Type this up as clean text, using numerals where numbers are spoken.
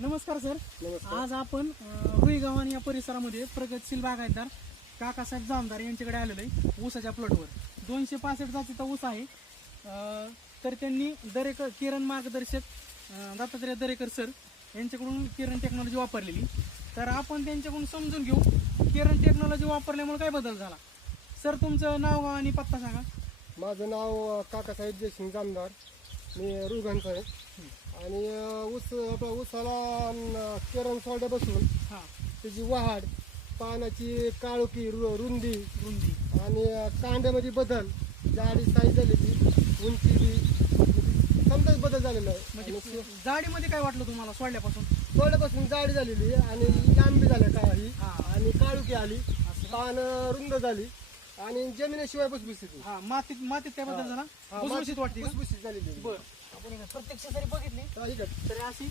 नमस्कार सर. नमस्कार. आज आपण रुईगाव या परिसरामध्ये प्रगतशील बागायतदार काकासाहेब जामदार यांच्याकडे आलेलो आहे ऊसाच्या प्लॉटवर. 265 जातीचा ऊस आहे. तर त्यांनी किरण मार्गदर्शक दत्तात्रय दरेकर सर यांच्याकडून किरण टेक्नॉलॉजी वापरलेली. तर आपण त्यांच्याकडून समजून घेऊ किरण टेक्नॉलॉजी वापरल्यामुळे काय बदल झाला. सर तुमचं नाव आणि पत्ता सांगा. माझं नाव काकासाहेब जयसिंग जामदार. मी रुईगावचा आहे आणि आपला ऊसाला किरण सोडा बसून हां त्याची वाढ, पानाची काळोखी, रुंदी आणि कांड्यामध्ये बदल, जाडी साईज झालेली, उंची बी समजाच बदल झालेला आहे. म्हणजे जाडीमध्ये काय वाटलं तुम्हाला सोडल्यापासून? सोड्यापासून जाडी झालेली आणि लांबी झाल्या काही आणि काळुकी आली, पान रुंद झाली आणि जमिनीशिवाय भुसभुशीत. हा मातीत काय बदल झाला? भुसभुशीत वाटते का? भुसभुशीत झालेली. बरं, आपण प्रत्यक्ष जरी बघितली तर तरी अशी